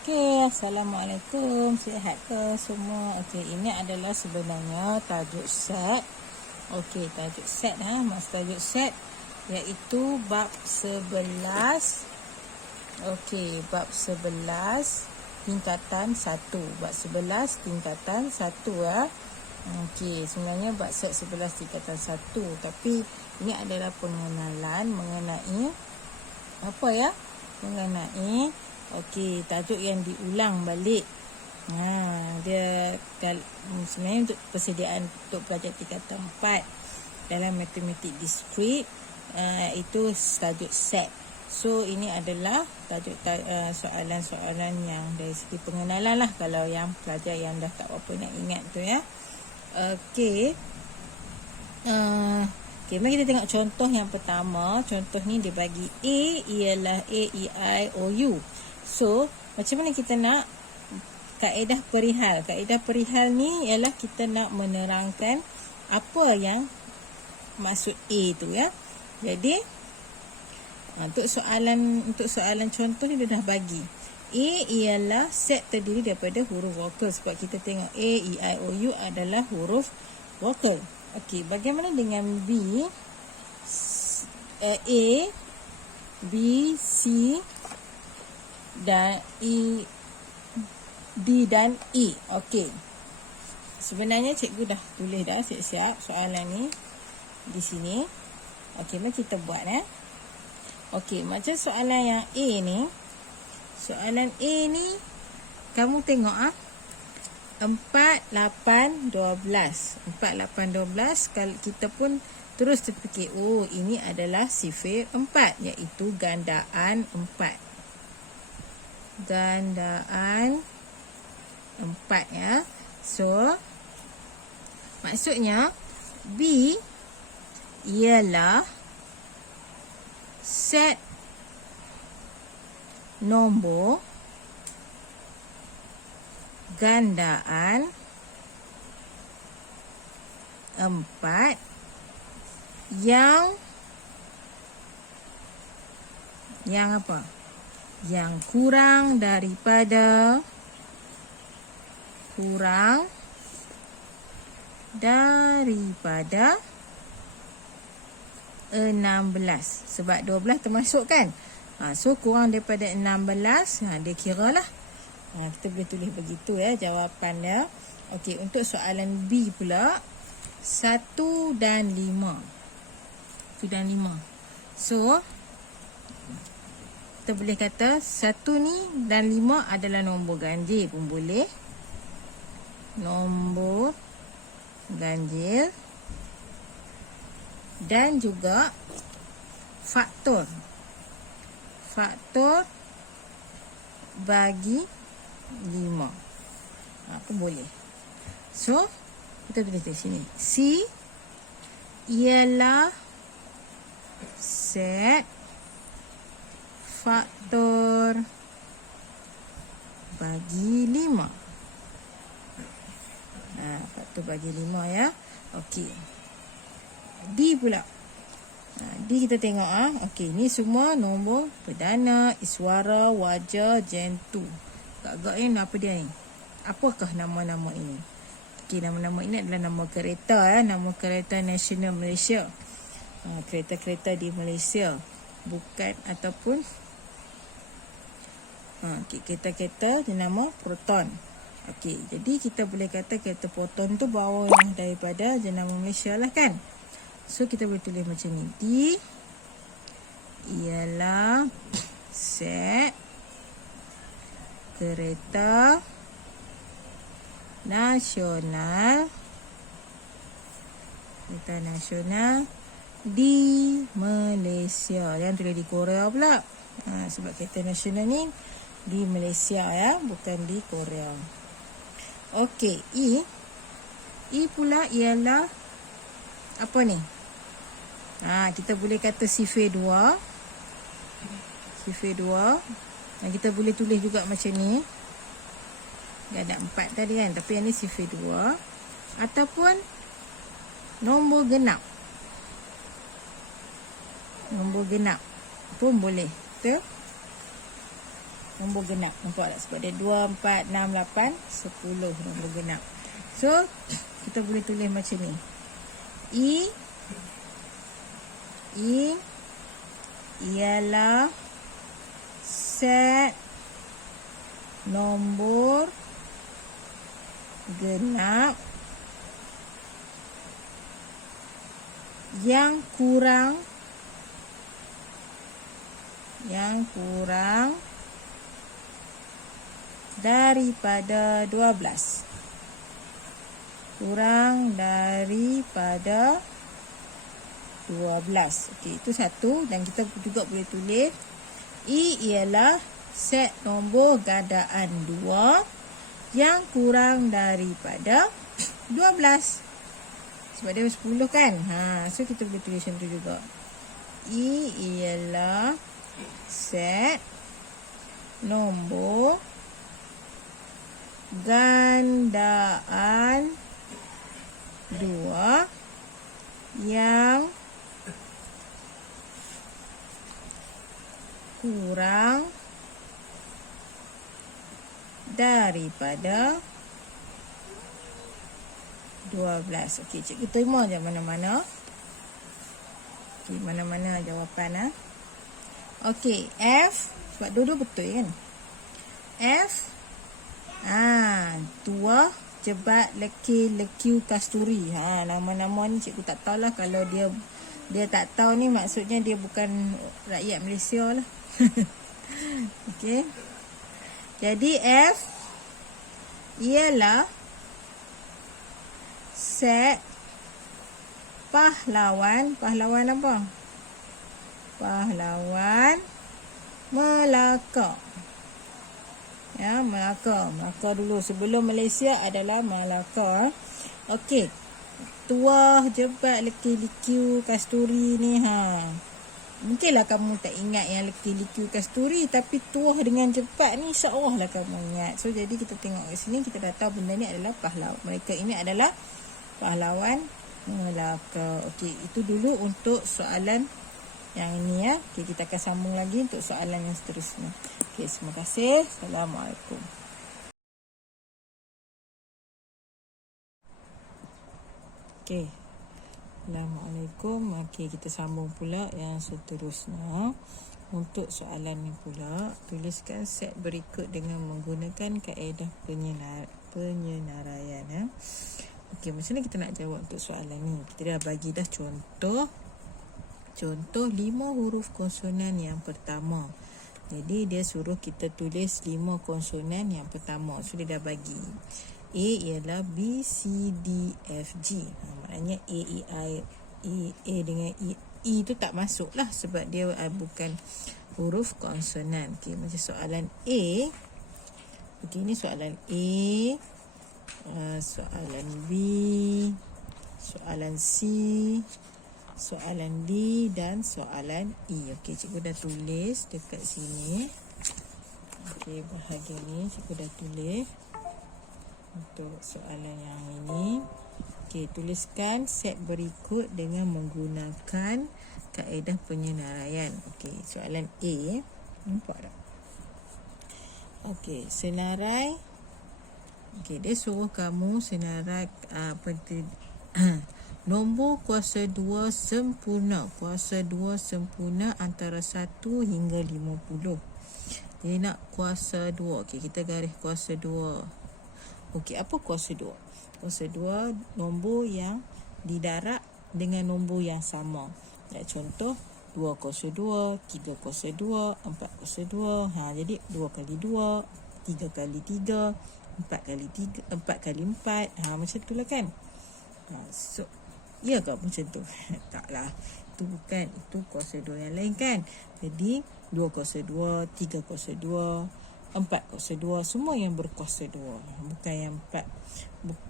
Okey, Assalamualaikum. Sihat ke semua? Okey, ini adalah sebenarnya tajuk set. Okey, tajuk set tajuk set iaitu bab 11. Okey, bab 11 tingkatan 1. Bab 11 tingkatan 1 ya. Okey, sebenarnya bab set 11 tingkatan 1, tapi ini adalah pengenalan mengenai apa ya? Mengenai tajuk yang diulang balik. Dia sebenarnya untuk persediaan untuk pelajar tingkatan 4 dalam matematik diskrit, itu tajuk set. So ini adalah tajuk soalan-soalan yang dari segi pengenalan lah kalau yang pelajar yang dah tak apa nak ingat tu ya. Okey, mari kita tengok contoh yang pertama. Contoh ni dia bagi A ialah A, E, I, O, U. So, macam mana kita nak kaedah perihal? Kaedah perihal ni ialah kita nak menerangkan apa yang maksud A tu ya. Jadi, untuk soalan contoh ni dia dah bagi. A ialah set terdiri daripada huruf vokal, sebab kita tengok A, E, I, O, U adalah huruf vokal. Okey, bagaimana dengan B? A, B, C dan E, D dan E. Okey. Sebenarnya cikgu dah tulis dah siap-siap soalan ni di sini. Okey, mari kita buat Okey, macam soalan yang A ni. Soalan A ni kamu tengok 4, 8, 12. 4, 8, 12. Kalau kita pun terus terfikir, oh ini adalah sifir 4, iaitu gandaan 4. Gandaan 4 ya. So, maksudnya B ialah set nombor gandaan 4 yang apa? Yang kurang daripada 16. Sebab 12 termasuk kan? So kurang daripada 16, dia kira lah. Kita boleh tulis begitu ya jawapan dia. Okey, untuk soalan B pula 1 dan 5. 1 dan 5. So kita boleh kata 1 ni dan 5 adalah nombor ganjil pun boleh. Nombor ganjil dan juga faktor. Faktor bagi 5. Pun boleh. So, kita tulis di sini. C ialah set faktor bagi 5. Faktor bagi 5 ya. Okey. D pula. D kita tengok okey, ni semua nombor perdana, iswara, wajar, gentu. Agak-agak ni apa dia ni? Apakah nama-nama ini? Okey, nama-nama ini adalah nama kereta ya, nama kereta nasional Malaysia. Kereta-kereta di Malaysia. Bukan ataupun kereta-kereta dinama Proton. Okey, jadi kita boleh kata kereta Proton tu bawa yang daripada jenama Malaysia lah kan. So kita boleh tulis macam ni. D ialah set kereta nasional di Malaysia. Yang tulis di Korea pula. Sebab kereta nasional ni di Malaysia ya, bukan di Korea. Okey, E pula ialah apa ni? Kita boleh kata sifir 2. Sifir 2. Dan kita boleh tulis juga macam ni. Dia ada 4 tadi kan, tapi yang ni sifir 2. Ataupun nombor genap. Nombor genap pun boleh. Betul? nombor genap. Nampak tak? Sebab dia 2, 4, 6, 8, 10 nombor genap. So, kita boleh tulis macam ni. I ialah set nombor genap yang kurang daripada 12. Kurang daripada 12. Okey, itu satu. Dan kita juga boleh tulis I ialah set nombor gandaan 2 yang kurang daripada 12. Sebab dia 10 kan. So kita boleh tulis macam tu juga. I ialah set nombor gandaan 2 yang kurang daripada 12. Okey, cikgu terima je mana-mana. Okey, mana-mana jawapan. Okey, F. Sebab dua-dua betul kan? F. Tuah Jebat Lekir Kasturi. Nama-nama ni cikgu tak tahulah. Kalau dia tak tahu ni, maksudnya dia bukan rakyat Malaysia lah. Okey. Jadi F ialah set pahlawan apa? Pahlawan Melaka. Ya, Melaka dulu. Sebelum Malaysia adalah Melaka. Okey. Tuah Jebat Lekir Kasturi ni. Mungkinlah kamu tak ingat yang Lekir Kasturi, tapi Tuah dengan Jebat ni insya-Allah lah kamu ingat. So jadi kita tengok kat sini, kita dah tahu benda ni adalah pahlawan. Mereka ini adalah pahlawan Melaka. Okey, itu dulu untuk soalan yang ini ya. Okey, kita akan sambung lagi untuk soalan yang seterusnya. Okey, terima kasih. Assalamualaikum. Okey. Assalamualaikum. Okey, kita sambung pula yang seterusnya. Untuk soalan ni pula, tuliskan set berikut dengan menggunakan kaedah penyenaraian. Okey, macam mana kita nak jawab untuk soalan ni? Kita dah bagi dah contoh 5 huruf konsonan yang pertama. Jadi dia suruh kita tulis 5 konsonan yang pertama. So dia dah bagi. A ialah B, C, D, F, G. Maknanya A, E, I, A dengan E tu tak masuk lah. Sebab dia bukan huruf konsonan. Okey, macam soalan A. Okey, ni soalan A. Soalan B. Soalan C. Soalan D dan soalan E. Okey, cikgu dah tulis dekat sini. Okey, bahagian ni cikgu dah tulis untuk soalan yang ini. Okey, tuliskan set berikut dengan menggunakan kaedah penyenaraian. Okey, soalan A. Nampak tak? Okey, senarai. Okey, dia suruh kamu senarai nombor kuasa 2 sempurna. Kuasa 2 sempurna antara 1 hingga 50. Dia nak kuasa 2. Okey, kita garis kuasa 2. Okey, apa kuasa 2? Kuasa 2 nombor yang didarab dengan nombor yang sama. Contoh 2 kuasa 2, 3 kuasa 2, 4 kuasa 2. Jadi 2 kali 2, 3 kali 3, 4 kali 3, 4 kali 4. Macam itulah kan. So ya ke macam tu? Taklah. Itu bukan. Itu kuasa 2 yang lain kan. Jadi 2 kuasa 2, 3 kuasa 2, 4 kuasa 2. Semua yang berkuasa 2. Bukan yang 4.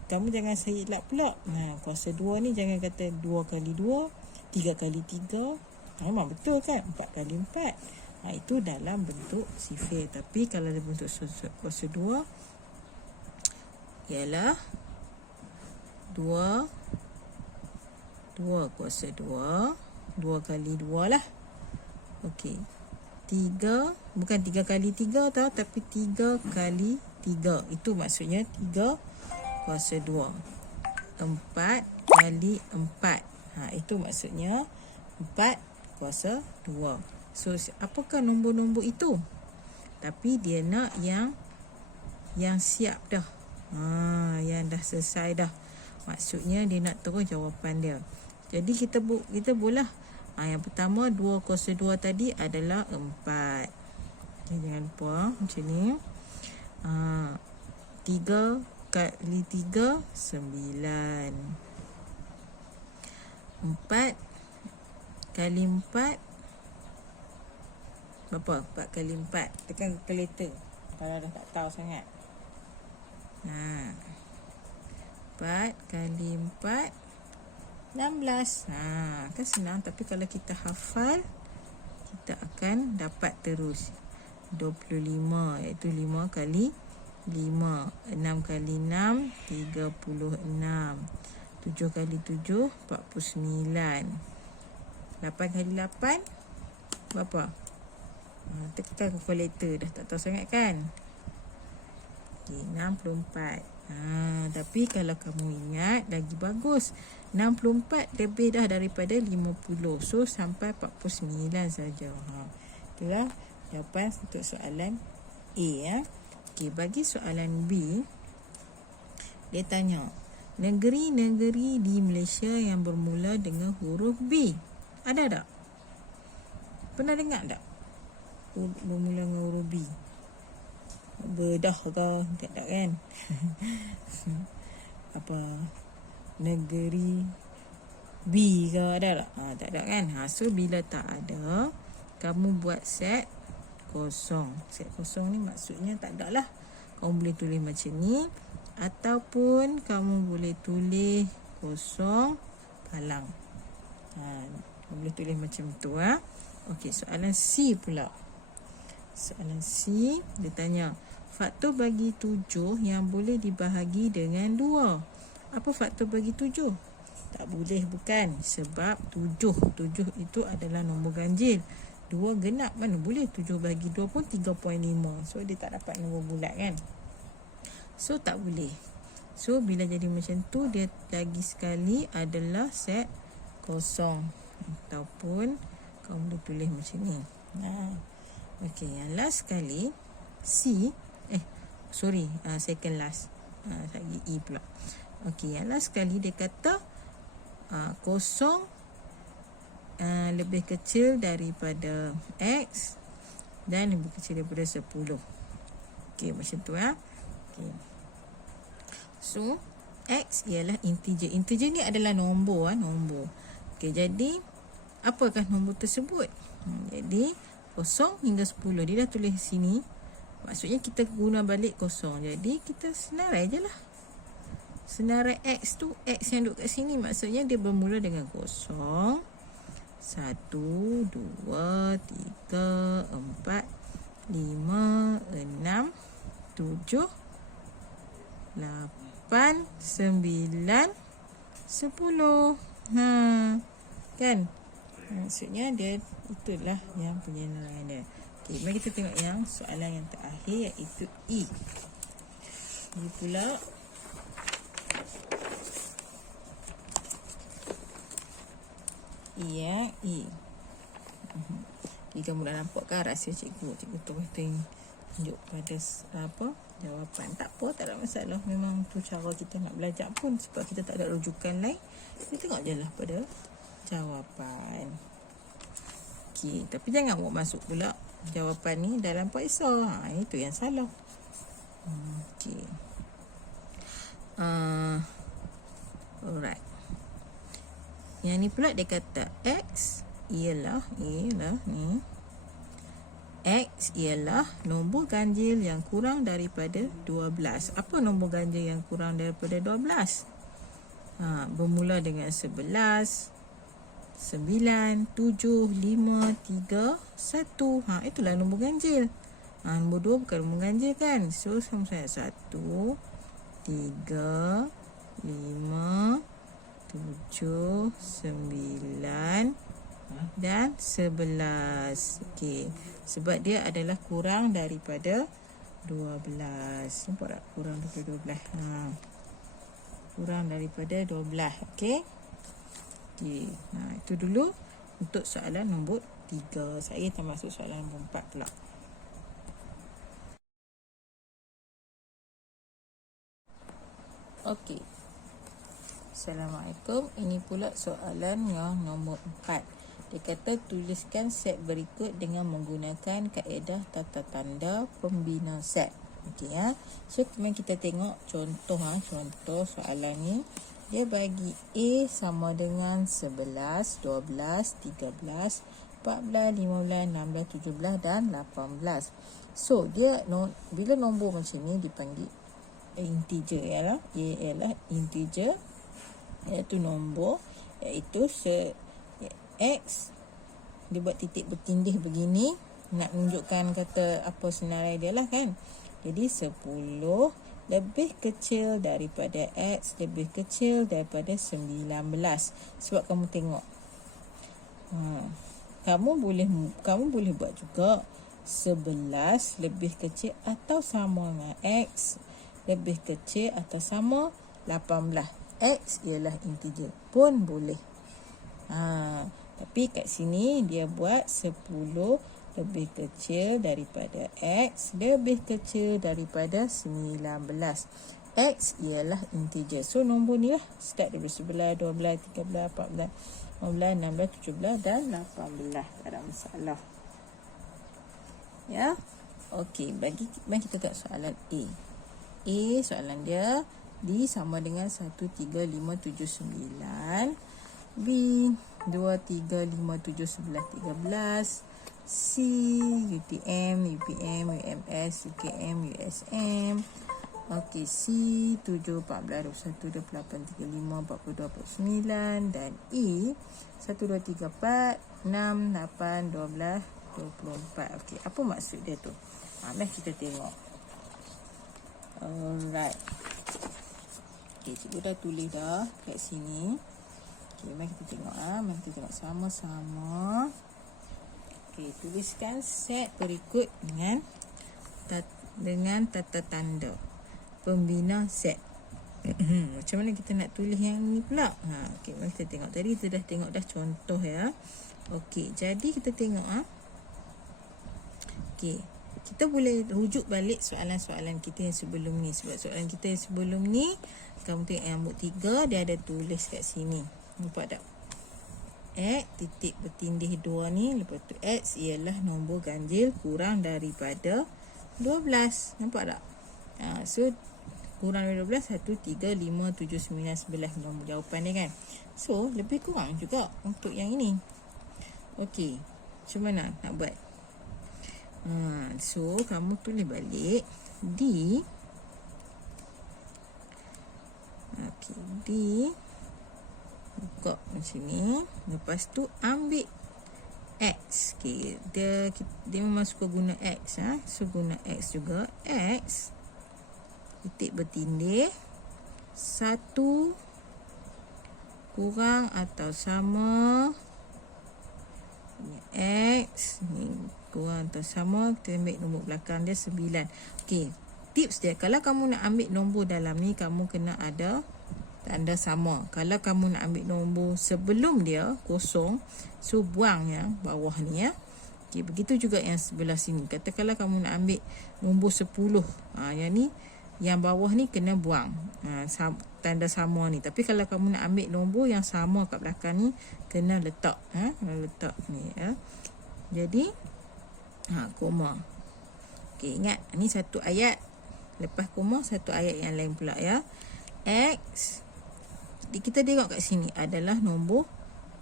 Kamu jangan silap pula. Kuasa 2 ni jangan kata 2 kali 2, 3 kali 3. Memang betul kan? 4 kali 4. Itu dalam bentuk sifir. Tapi kalau dalam bentuk kuasa 2 ialah 2 kuasa 2, 2 kali 2 lah. Okey. 3, bukan 3 kali 3 tau, tapi 3 kali 3. Itu maksudnya 3 kuasa 2. 4 kali 4. Itu maksudnya 4 kuasa 2. So, apakah nombor-nombor itu? Tapi dia nak yang siap dah. Yang dah selesai dah. Maksudnya dia nak terus jawapan dia. Jadi kita boleh. Yang pertama 2 kuasa 2 tadi adalah 4. Okay, jangan lupa macam ni. 3 kali 3 9. 4 kali 4 berapa? 4 kali 4. Tekan kalkulator kalau dah tak tahu sangat. 4 kali 4 16. Kan senang. Tapi kalau kita hafal, kita akan dapat terus 25, iaitu 5 kali 5. 6 kali 6 36. 7 kali 7 49. 8 kali 8 berapa? Tekan kalkulator. Dah tak tahu sangat kan? 64. Tapi kalau kamu ingat, lagi bagus. 64 lebih dah daripada 50. So, sampai 49 saja. Itulah jawapan untuk soalan A. Okey, bagi soalan B, dia tanya, negeri-negeri di Malaysia yang bermula dengan huruf B. Ada tak? Pernah dengar tak? Bermula dengan huruf B. Bedah ke? Tak kan? Apa? Negeri B ke? Ada tak? Tak ada kan? So, bila tak ada, kamu buat set kosong. Set kosong ni maksudnya tak ada lah. Kamu boleh tulis macam ni. Ataupun kamu boleh tulis kosong palang. Kamu boleh tulis macam tu. Okey, soalan C pula. Soalan C, dia tanya, faktor bagi 7 yang boleh dibahagi dengan 2. Apa faktor bagi 7? Tak boleh, bukan? Sebab 7 itu adalah nombor ganjil. 2 genap, mana boleh 7 bagi 2 pun 3.5. So, dia tak dapat nombor bulat kan? So, tak boleh. So, bila jadi macam tu, dia lagi sekali adalah set kosong. Ataupun kamu boleh tulis macam ni. Okey, yang last sekali C, second last. Lagi E pula. Okey, yang last sekali dia kata kosong lebih kecil daripada X dan lebih kecil daripada 10. Okey, macam tu Okey. So, X ialah integer. Integer ni adalah nombor. Okey, jadi apakah nombor tersebut? Jadi 0 hingga 10. Dia dah tulis sini. Maksudnya kita guna balik 0. Jadi kita senarai je lah. Senarai X tu, X yang duduk kat sini. Maksudnya dia bermula dengan 0, 1, 2, 3, 4, 5, 6, 7, 8, 9, 10. Kan? Maksudnya dia itulah yang penyenaraian dia. Okey, mari kita tengok yang soalan yang terakhir, iaitu E. Ini pula E. Okay, kamu dah nampak kan rahsia cikgu? Cikgu terus tunjuk pada jawapan. Tak apa, tak ada masalah. Memang tu cara kita nak belajar pun, sebab kita tak ada rujukan lain. Kita tengok je lah pada jawapan. Okey, tapi jangan buat masuk pula jawapan ni dalam paksa. Itu yang salah. Okey. Alright. Yang ni pula dia kata X ialah ni. X ialah nombor ganjil yang kurang daripada 12. Apa nombor ganjil yang kurang daripada 12? Bermula dengan 11, 9, 7, 5, 3, 1. Itulah nombor ganjil. Nombor 2 bukan nombor ganjil kan? So, sama saya 1, 3, 5, 7, 9, dan 11. Okey. Sebab dia adalah kurang daripada 12. Nampak tak? Kurang daripada 12. Kurang daripada 12. Okey. Okey. Itu dulu untuk soalan nombor 3. Saya termasuk soalan nombor 4 pula. Okey. Assalamualaikum. Ini pula soalan yang nombor 4. Dia kata tuliskan set berikut dengan menggunakan kaedah tata tanda pembina set. Okey ya. So kemudian kita tengok contoh contoh soalan ni. Dia bagi A sama dengan 11, 12, 13, 14, 15, 16, 17 dan 18. So dia bila nombor macam ni dipanggil integer ialah A ialah integer, iaitu nombor, iaitu X dia buat titik bertindih begini nak menunjukkan kata apa senarai dia lah kan. Jadi 10 lebih kecil daripada X lebih kecil daripada 19. Sebab kamu tengok kamu boleh buat juga 11 lebih kecil atau sama dengan X lebih kecil atau sama 18. X ialah integer pun boleh. Tapi kat sini dia buat 10 lebih kecil daripada X lebih kecil daripada 19. X ialah integer. So nombor ni lah start daripada 11, 12, 13, 14, 15, 16, 17 dan 18. Tak ada masalah. Ya. Okey, mari kita tengok soalan A. Soalan dia D sama dengan 1, 3, 5, 7, 9. B 2, 3, 5, 7, 11, 13. C UTM, UPM, UMS, UKM, USM. Okey, C 7, 14, 21, 28, 35, 42, 49. Dan E 1, 2, 3, 4, 6, 8, 12, 24. Okey, apa maksud dia tu? Mari kita tengok. Alright. Okey, cikgu dah tulis dah kat sini. Okey, mari kita tengok mari kita tengok sama-sama. Okey, tuliskan set berikut dengan tata tanda pembina set. Macam mana kita nak tulis yang ni pula? Okey, mari kita tengok. Tadi kita dah tengok dah contoh ya. Okey, jadi kita tengok okey, kita boleh rujuk balik soalan-soalan kita yang sebelum ni. Sebab soalan kita yang sebelum ni, kamu tengok yang nombor 3, dia ada tulis kat sini. Nampak tak? X titik bertindih 2 ni, lepas tu X ialah nombor ganjil kurang daripada 12. Nampak tak? So kurang daripada 12, 1, 3, 5, 7, 9, 11 nombor jawapan dia kan. So lebih kurang juga untuk yang ini. Okey, macam mana nak buat? So kamu tulis balik D. Okey, D buka macam ni. Lepas tu ambil X. Okey, dia memang suka guna X So guna X juga. X titik bertindih 1 kurang atau sama X ni kurang atau sama, kita ambil nombor belakang dia 9. Okey, tips dia, kalau kamu nak ambil nombor dalam ni, kamu kena ada tanda sama. Kalau kamu nak ambil nombor sebelum dia kosong, so buang yang bawah ni ya. Okey, begitu juga yang sebelah sini. Katakanlah kamu nak ambil nombor 10, yang ni, yang bawah ni kena buang tanda sama ni. Tapi kalau kamu nak ambil nombor yang sama kat belakang ni, kena letak letak ni ya. Jadi koma. Okey, ingat ni satu ayat, lepas koma satu ayat yang lain pula ya. X kita tengok kat sini adalah nombor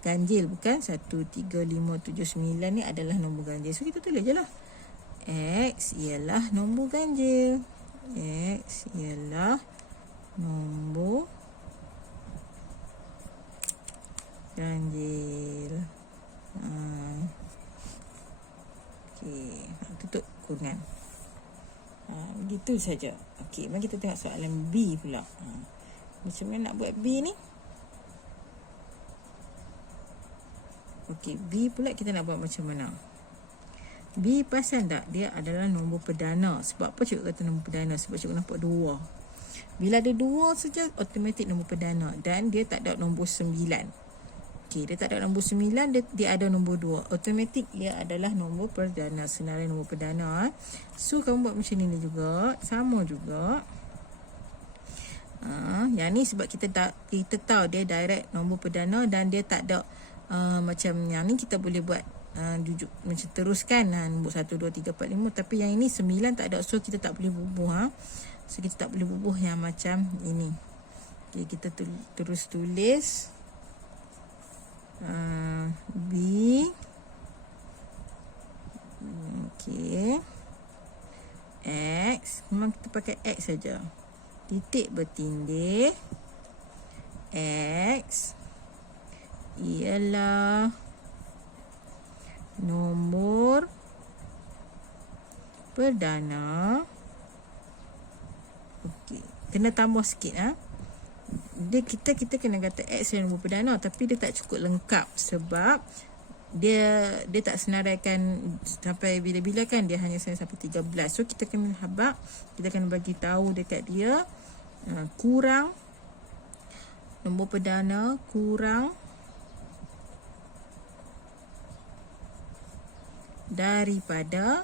ganjil, bukan 1, 3, 5, 7, 9 ni adalah nombor ganjil. So kita tulis je lah X ialah nombor ganjil. X ialah nombor ganjil. Okey, tutup kurungan. Begitu saja. Okey, mari kita tengok soalan B pula. Macam mana nak buat B ni? Okey, B pula kita nak buat macam mana? B pasal tak dia adalah nombor perdana. Sebab apa cikgu kata nombor perdana? Sebab cikgu nampak 2. Bila ada 2 saja, automatik nombor perdana. Dan dia tak ada nombor 9. Okey, dia tak ada nombor 9, dia ada nombor 2. Automatik dia adalah nombor perdana. Senarai nombor perdana. So, kamu buat macam ni juga. Sama juga. Yang ni sebab kita tahu dia direct nombor perdana dan dia tak ada macam yang ni kita boleh buat jujuk macam teruskan nombor 1, 2, 3, 4, 5. Tapi yang ini 9 tak ada. So, kita tak boleh bubuh. So, kita tak boleh bubuh yang macam ini. Okay, kita terus tulis B. Okay. X. Memang kita pakai X saja. Titik bertindih. X ialah nombor perdana. Okey, kena tambah sikit kita kena kata X yang nombor perdana, tapi dia tak cukup lengkap sebab dia tak senaraikan sampai bila-bila kan, dia hanya sampai 13. So kita kena bagi tahu dekat dia kurang nombor perdana kurang daripada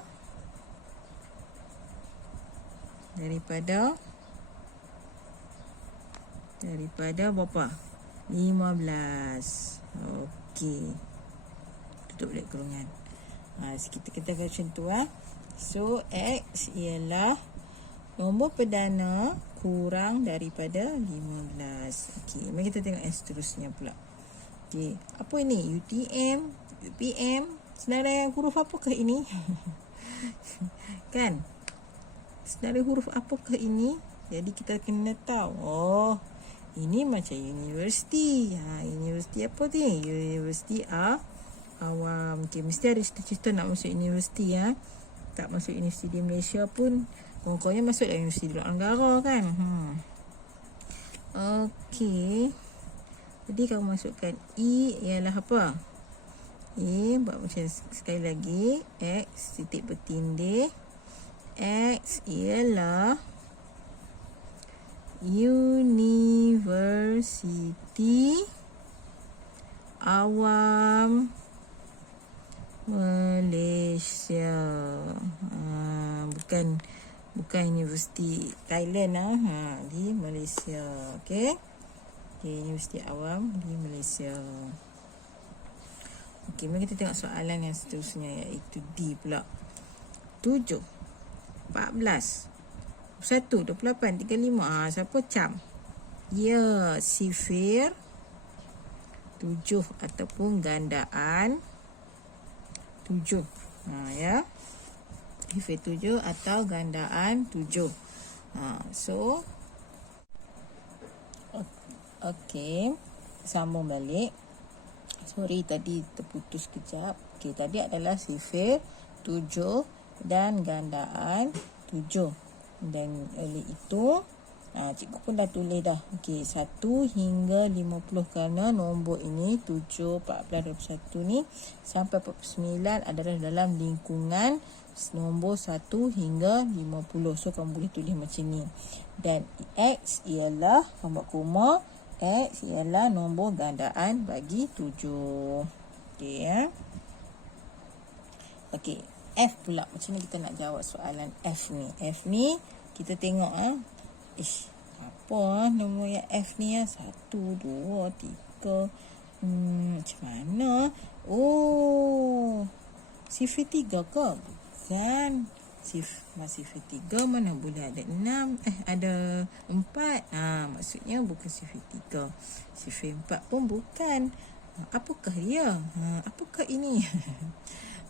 berapa? 15. Okey. Tutup balik kurungan. Kita macam tu So X ialah nombor perdana kurang daripada 15. Okey, mari kita tengok yang seterusnya pula. Okey, apa ini? UTM, UPM, senarai huruf apakah ini? Kan? Senarai huruf apakah ini? Jadi kita kena tahu. Oh, ini macam universiti. Universiti apa ni? Universiti awam. Okay, mesti ada cita-cita nak masuk universiti Tak masuk universiti di Malaysia pun pokoknya masuk dalam universiti di luar negara kan. Okey. Jadi kamu masukkan E ialah apa? E buat macam sekali lagi. X titik bertindih. X ialah Universiti Awam Malaysia. Bukan Universiti Thailand di Malaysia. Okey. Universiti Awam di Malaysia. Okey, mari kita tengok soalan yang seterusnya iaitu D pula. 7 14 1, 28, 35. Siapa Cam? Ya, sifir 7 ataupun gandaan 7. Ya. Sifir 7 atau gandaan 7. So okey, sambung balik. Sorry tadi terputus kejap. Okey, tadi adalah sifir 7 dan gandaan 7. Dan oleh itu cikgu pun dah tulis dah. Okey, 1 hingga 50 kerana nombor ini 7, 14, 21 ni sampai 49 adalah dalam lingkungan nombor 1 hingga 50. So kamu boleh tulis macam ni. Dan X ialah nombor koma. X ialah nombor gandaan bagi 7. Okey Okey, F pula. Macam ni kita nak jawab soalan F ni. F ni kita tengok apa nombor yang F ni 1, 2, 3. Macam mana? Oh, sifir 3 ke? Bukan. Sifir 3 mana boleh ada 6. Ada 4. Maksudnya bukan sifir 3. Sifir 4 pun bukan. Apakah dia? Apakah ini?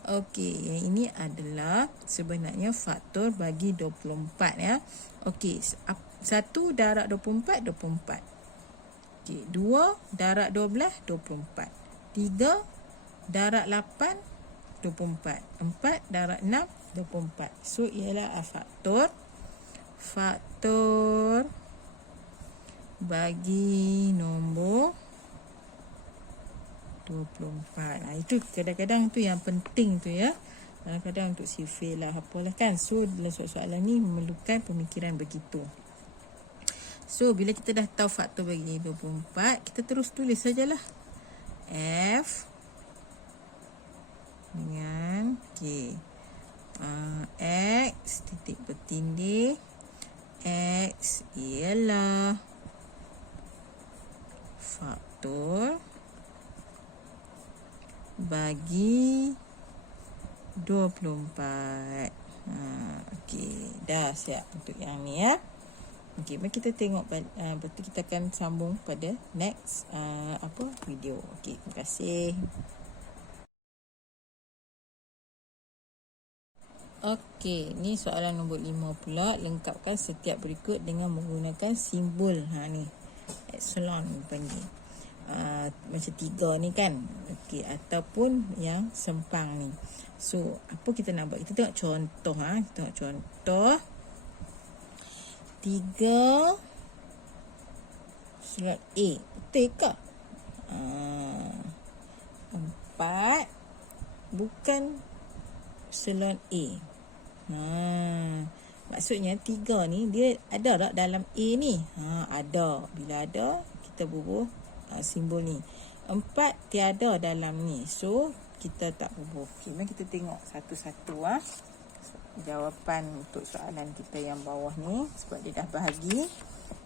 Okey, yang ini adalah sebenarnya faktor bagi 24 ya. Okey, 1 darab 24, 24. Okey, 2 darab 12, 24. 3 darab 8, 24. 4 darab 6, 24. So, ialah faktor bagi nombor 24. Itu kadang-kadang tu yang penting tu ya. Kadang-kadang untuk sifil lah apalah kan. So dalam soalan ni memerlukan pemikiran begitu. So bila kita dah tahu faktor bagi 24, kita terus tulis sajalah. F dengan X titik bertindih. X ialah faktor bagi 24. Okey, dah siap untuk yang ni ya. Okey, mari kita tengok betul, kita akan sambung pada next video. Okey, terima kasih. Okey, ni soalan nombor 5 pula. Lengkapkan setiap berikut dengan menggunakan simbol. Ni epsilon panggil. Macam 3 ni kan. Okey, ataupun yang sempang ni. So, apa kita nak buat? Kita tengok contoh. Kita tengok contoh. 3 surat A. Betul ke? 4 bukan epsilon A. Maksudnya 3 ni dia ada tak dalam A ni? Ada. Bila ada, kita bubuh simbol ni. 4 tiada dalam ni. So, kita tak bubuh. Okay, mari kita tengok satu-satu jawapan untuk soalan kita yang bawah ni. Sebab dia dah bahagi.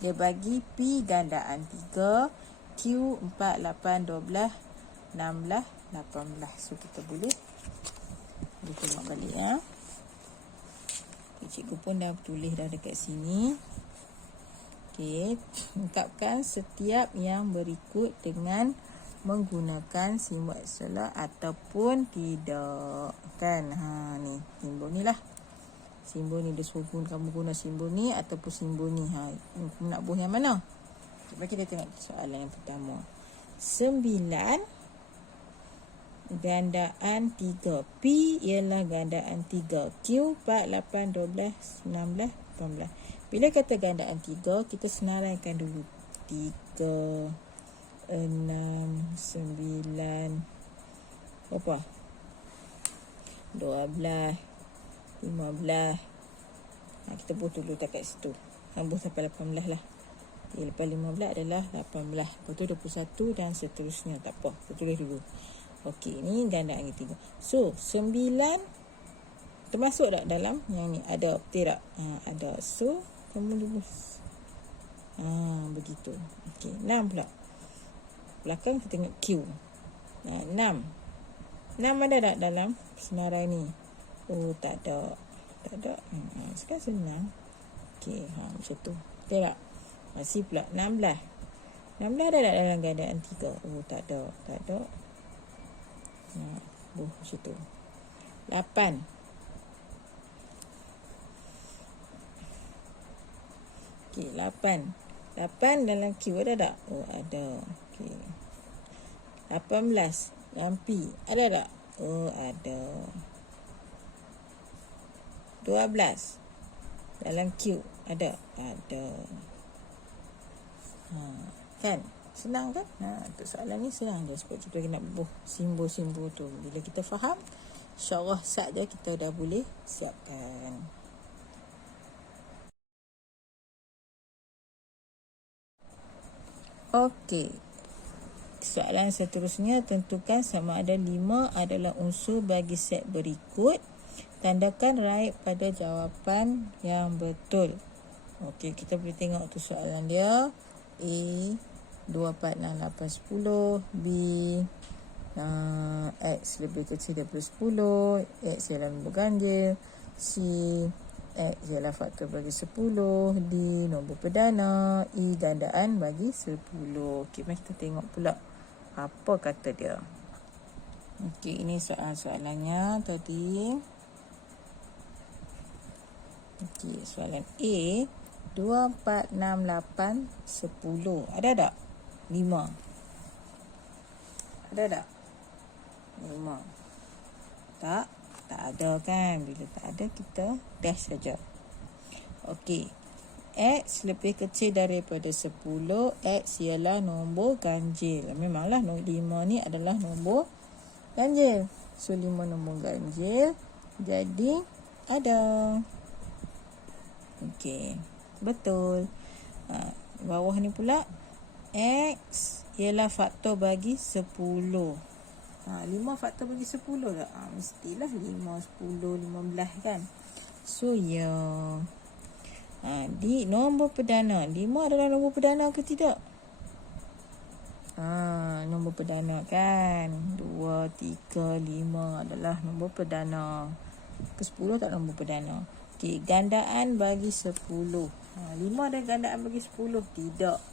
Dia bagi P gandaan 3, Q 4, 8, 12, 16, 18. So, kita boleh tengok balik ya. Cikgu pun dah tulis dah dekat sini. Okey, lengkapkan setiap yang berikut dengan menggunakan simbol epsilon ataupun tidak. Kan? Ni simbol ni lah. Simbol ni dia suruh kamu guna simbol ni ataupun simbol ni. Kamu nak buh yang mana? Cuba kita tengok soalan yang pertama. 9 gandaan 3. P ialah gandaan 3. Q 4, 8, 12, 16, 18. Bila kata gandaan 3, kita senaraikan dulu. 3, 6, 9, berapa? 12, 15. Kita buh dulu dekat situ. Buh sampai 18 lah. Lepas 15 adalah 18. Lepas tu 21 dan seterusnya. Tak apa, kita tulis dulu. Okey, ni gandaan yang 3. So, 9 termasuk tak dalam yang ni? Ada, betul tak? Ada. So, kamu lulus. Begitu. Okey, 6 pula. Belakang kita tengok Q. 6. 6 ada tak dalam senarai ni? Oh, tak ada. Tak ada. Sekarang senang. Okey, macam tu. Betul tak? Masih pula 16. 16 ada tak dalam gandaan 3? Oh, tak ada. Tak ada. Macam tu. 8. Okey, 8. 8 dalam Q ada tak? Oh, ada. Okey. 18 dalam P ada tak? Oh, ada. 12 dalam Q ada? Ada. Kan? Senang kan? Untuk soalan ni senang je. Sebab kita nak bubuh simbol-simbol tu. Bila kita faham, insyaAllah saja kita dah boleh siapkan. Okey. Soalan seterusnya, tentukan sama ada 5 adalah unsur bagi set berikut. Tandakan right pada jawapan yang betul. Okey, kita boleh tengok tu soalan dia. A 2, 4, 6, 8, 10. B X lebih kecil daripada 10. X ialah nombor ganjil. C X ialah faktor bagi 10. D nombor perdana. E gandaan bagi 10. Okey, mari kita tengok pula apa kata dia. Okey, ini soalannya tadi. Okey, soalan A 2, 4, 6, 8, 10. Ada tak? 5. Ada tak? 5. Tak? Tak ada kan? Bila tak ada, kita dash saja. Okey. X lebih kecil daripada 10, X ialah nombor ganjil. Memanglah 5 ni adalah nombor ganjil. So 5 nombor ganjil, jadi ada. Okey, betul. Bawah ni pula X ialah faktor bagi 10. 5 faktor bagi 10 tak? Mestilah 5, 10, 15 kan. So ya. Di nombor perdana, 5 adalah nombor perdana ke tidak? Nombor perdana kan. 2, 3, 5 adalah nombor perdana. Ke 10 tak nombor perdana. Okey, gandaan bagi 10. 5 ada gandaan bagi 10? Tidak.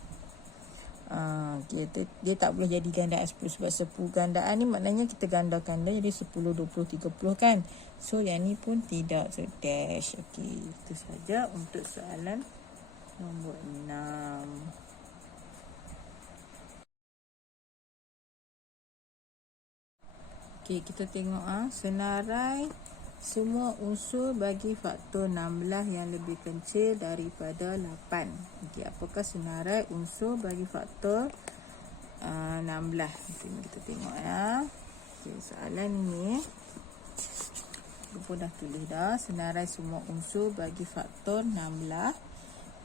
Dia tak boleh jadi gandaan 10 sebab 10 gandaan ni maknanya kita gandakan dia jadi 10, 20, 30 kan. So yang ni pun tidak. So dash. Okey, itu saja untuk soalan nombor 6. Okey, kita tengok senarai semua unsur bagi faktor 16 yang lebih kecil daripada 8. Okey, apakah senarai unsur bagi faktor 16? Okey, kita tengok ya. Okey, soalan ni pun dah tulis dah. Senarai semua unsur bagi faktor 16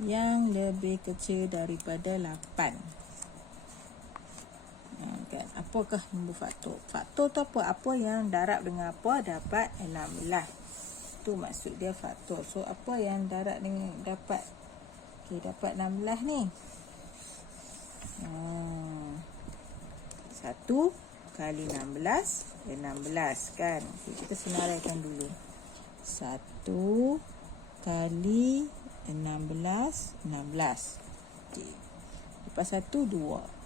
yang lebih kecil daripada 8. Kan? Apakah nombor faktor? Faktor tu apa? Apa yang darab dengan apa dapat 16. Tu maksud dia faktor. So apa yang darab dengan dapat? Okey, dapat 16 ni. 1 kali 16 16 kan. Okay, kita senaraikan dulu. 1 kali 16 16. Okey. Lepas 1 2.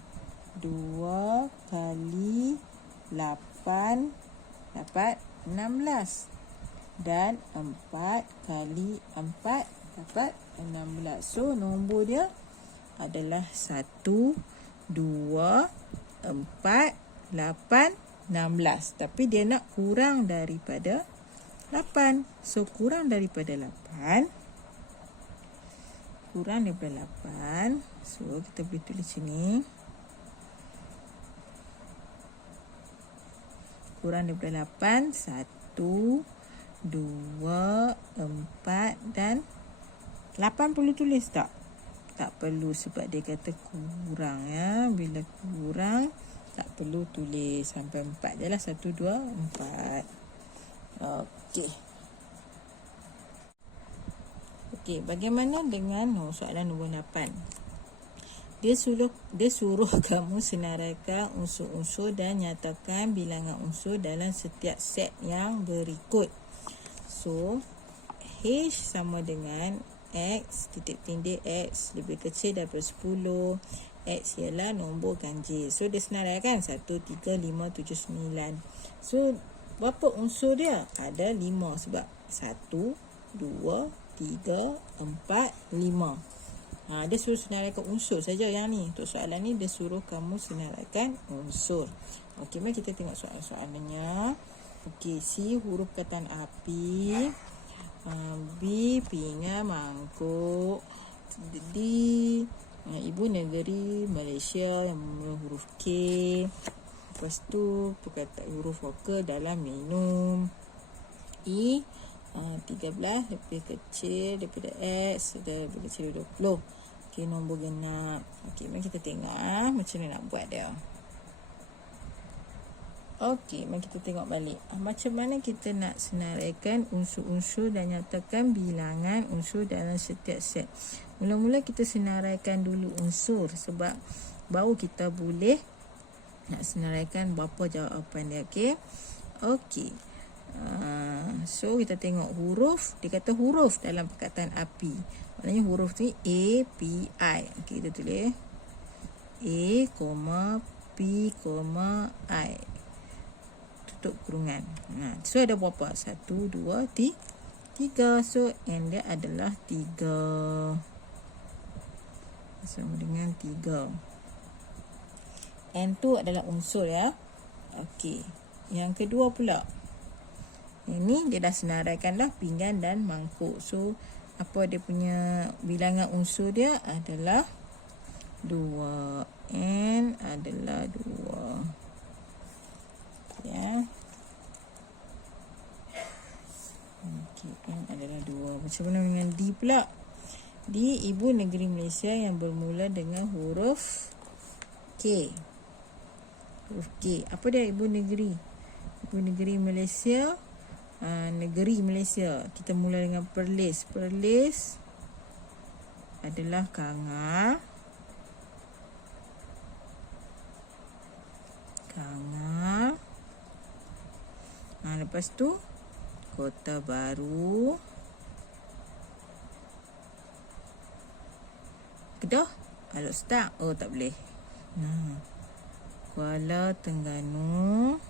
2 kali 8 dapat 16. Dan 4 kali 4 dapat 16. So nombor dia adalah 1 2 4 8 16. Tapi dia nak kurang daripada 8. So kurang daripada 8. Kurang daripada 8. So kita boleh tulis sini. Kurang daripada 8. 1 2 4 dan 8 perlu tulis tak? Tak perlu sebab dia kata kurang ya. Bila kurang tak perlu tulis. Sampai 4 je lah. 1 2 4. Okey. Okey, bagaimana dengan soalan nombor 8? Dia suruh kamu senaraikan unsur-unsur dan nyatakan bilangan unsur dalam setiap set yang berikut. So, H sama dengan X titik tindih X lebih kecil daripada 10. X ialah nombor ganjil. So, dia senaraikan 1, 3, 5, 7, 9. So, berapa unsur dia? Ada 5 sebab 1, 2, 3, 4, 5. Dia suruh senaraikan unsur saja yang ni. Untuk soalan ni dia suruh kamu senaraikan unsur. Okey, mari kita tengok soalan-soalannya. Okey, C huruf kataan api, B pinggan mangkuk, D ibu negeri Malaysia yang memulai huruf K. Lepas tu perkataan huruf vokal dalam minum. E 13 lebih kecil daripada X, lebih kecil daripada 20. Okey, nombor genap. Okey, mari kita tengok macam mana nak buat dia. Okey, mari kita tengok balik. Macam mana kita nak senaraikan unsur-unsur dan nyatakan bilangan unsur dalam setiap set. Mula-mula kita senaraikan dulu unsur sebab baru kita boleh nak senaraikan berapa jawapan dia. Okey. Okey. So kita tengok huruf. Dia kata huruf dalam perkataan api. Maknanya huruf ni A, P, I. Okay, kita tulis A, P, I. Tutup kurungan. So ada berapa? 1, 2, 3. So N dia adalah 3. Sama dengan 3. N tu adalah unsur ya. Okey. Yang kedua pula. Ini dia dah senaraikan dah pinggan dan mangkuk. So apa dia punya bilangan unsur dia adalah 2. N adalah 2. Ya. Okey, N adalah 2. Macam mana dengan D pula? D ibu negeri Malaysia yang bermula dengan huruf K. Huruf K. Apa dia ibu negeri? Ibu negeri Malaysia. Negeri Malaysia. Kita mula dengan Perlis. Perlis adalah Kanga. Kanga. Lepas tu Kota Baru. Kedah. Kalau start. Oh, tak boleh. Kuala Terengganu.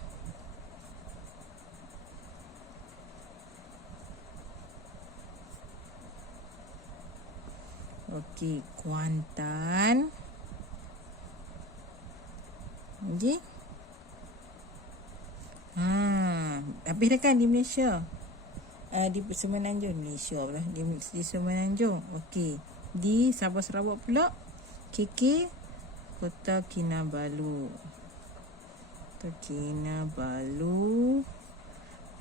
Okey, Kuantan. Okey. Habis dah kan di Malaysia? Di Semenanjung Malaysia pula. Di Semenanjung. Okey. Di Sabah Sarawak pula. KK Kota Kinabalu. Kota Kinabalu.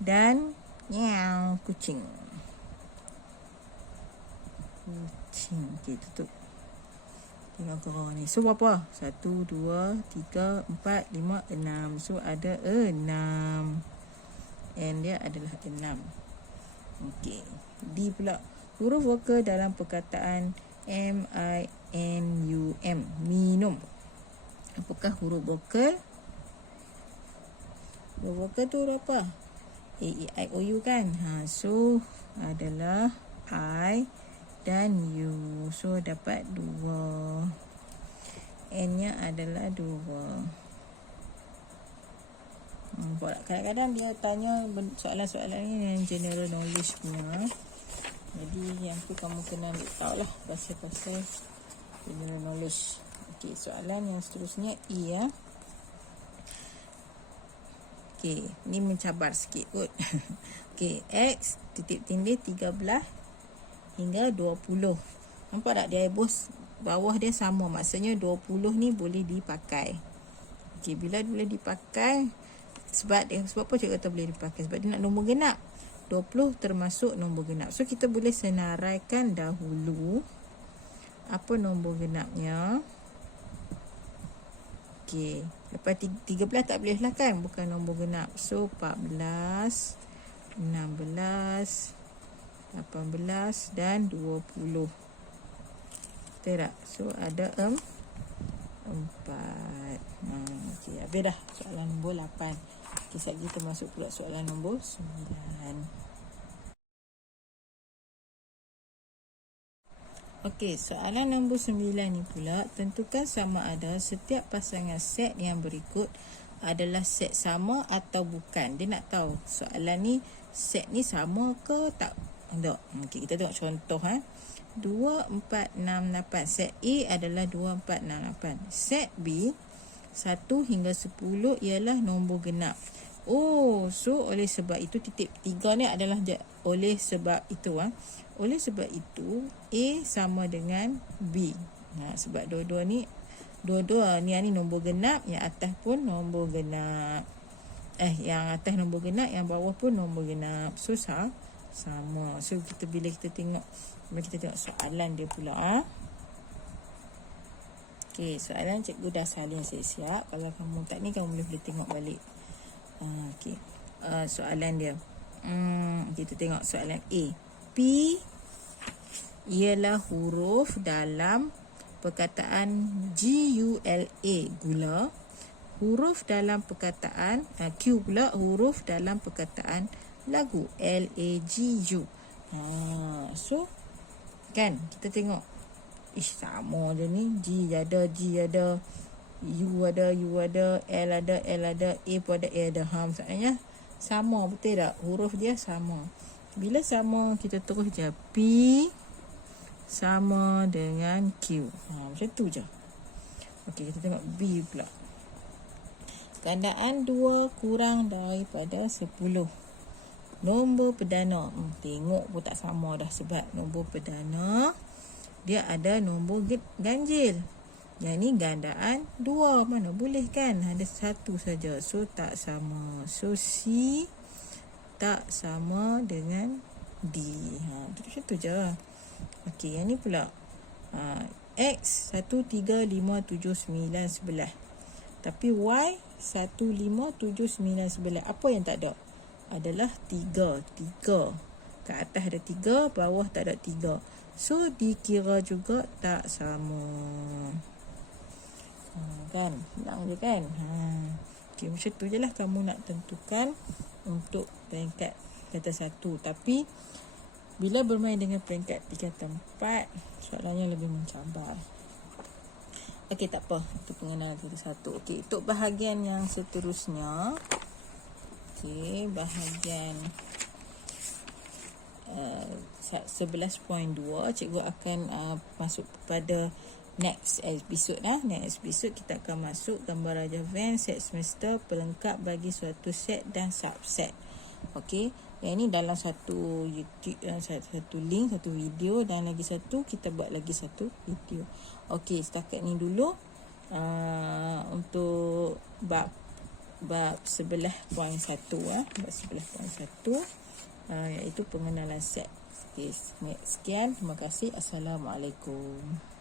Dan Kuching. Kuching. Okey, tutup. Tengok korang ni. So berapa? 1, 2, 3, 4, 5, 6. So ada 6. N dia adalah 6. Okey. D pula. Huruf vokal dalam perkataan M-I-N-U-M. Minum. Apakah huruf vokal? Huruf vokal tu huruf apa? A-E-I-O-U kan? So adalah I dan U. So dapat 2. N-nya adalah 2. Kadang-kadang dia tanya soalan-soalan ni yang general knowledge punya. Jadi yang tu kamu kena tahu lah pasal general knowledge. Okey, soalan yang seterusnya E ya. Okey, ni mencabar sikit kot. Okey, X titik tindih 13 hingga 20. Nampak tak dia bawah dia sama. Maksudnya 20 ni boleh dipakai. Okey, bila boleh dipakai, sebab apa cakap kata boleh dipakai? Sebab dia nak nombor genap. 20 termasuk nombor genap. So kita boleh senaraikan dahulu apa nombor genapnya. Okey, lepas 13 tak boleh lah kan, bukan nombor genap. So 14, 16, 18 dan 20. Betul tak? So ada 4. Okey, habis dah soalan nombor 8. Okey, sekejap kita masuk pula soalan nombor 9. Okey, soalan nombor 9 ni pula, tentukan sama ada setiap pasangan set yang berikut adalah set sama atau bukan. Dia nak tahu soalan ni set ni sama ke tak. Tak. Okey, kita tengok contoh 2, 4, 6, 8. Set A adalah 2, 4, 6, 8. Set B 1 hingga 10 ialah nombor genap. Oh, so oleh sebab itu titik 3 ni adalah oleh sebab itu oleh sebab itu A sama dengan B. Sebab dua-dua ni nombor genap, yang atas pun nombor genap. Yang atas nombor genap, yang bawah pun nombor genap. So sama. So bila kita tengok soalan dia pula. Okey, soalan cikgu dah salin siap-siap. Kalau kamu tak ni, kamu boleh tengok balik. Okey. Soalan dia. Kita tengok soalan A. P ialah huruf dalam perkataan GULA, gula. Huruf dalam perkataan Q pula huruf dalam perkataan lagu, LAGU. So kan kita tengok sama je ni. G ada, U ada, L ada, A pun ada, A ada. Maksudnya sama, betul tak? Huruf dia sama. Bila sama, kita terus je P sama dengan Q. Macam tu je. Okey, kita tengok B pula. Gandaan 2 kurang daripada 10. Nombor perdana, tengok pun tak sama dah, sebab nombor perdana dia ada nombor ganjil. Yang ni gandaan 2, mana boleh kan, ada 1 saja, so tak sama. So C tak sama dengan D. Macam tu je. Okey, yang ni pula X 1, 3, 5, 7, 9, 11. Tapi Y 1, 5, 7, 9, 11. Apa yang tak ada? Adalah 3. Kat atas ada 3, bawah tak ada 3. So dikira juga tak sama. Kan? Senang je kan? Okay, macam tu je lah kamu nak tentukan untuk peringkat kata 1. Tapi bila bermain dengan peringkat 3 atau 4, soalannya lebih mencabar. Okey, tak apa. Itu pengenalan kata 1. Okey, untuk bahagian yang seterusnya. Okey, bahagian 11.2, cikgu akan masuk pada next episode. Next episode kita akan masuk gambar Raja Van, set semester, pelengkap bagi suatu set dan subset. Okey, yang ini dalam satu YouTube, satu link, satu video, dan lagi satu kita buat lagi satu video. Okey, setakat ni dulu untuk bab 11.1 bab 11.1 iaitu pengenalan set. Okey, sekian, terima kasih. Assalamualaikum.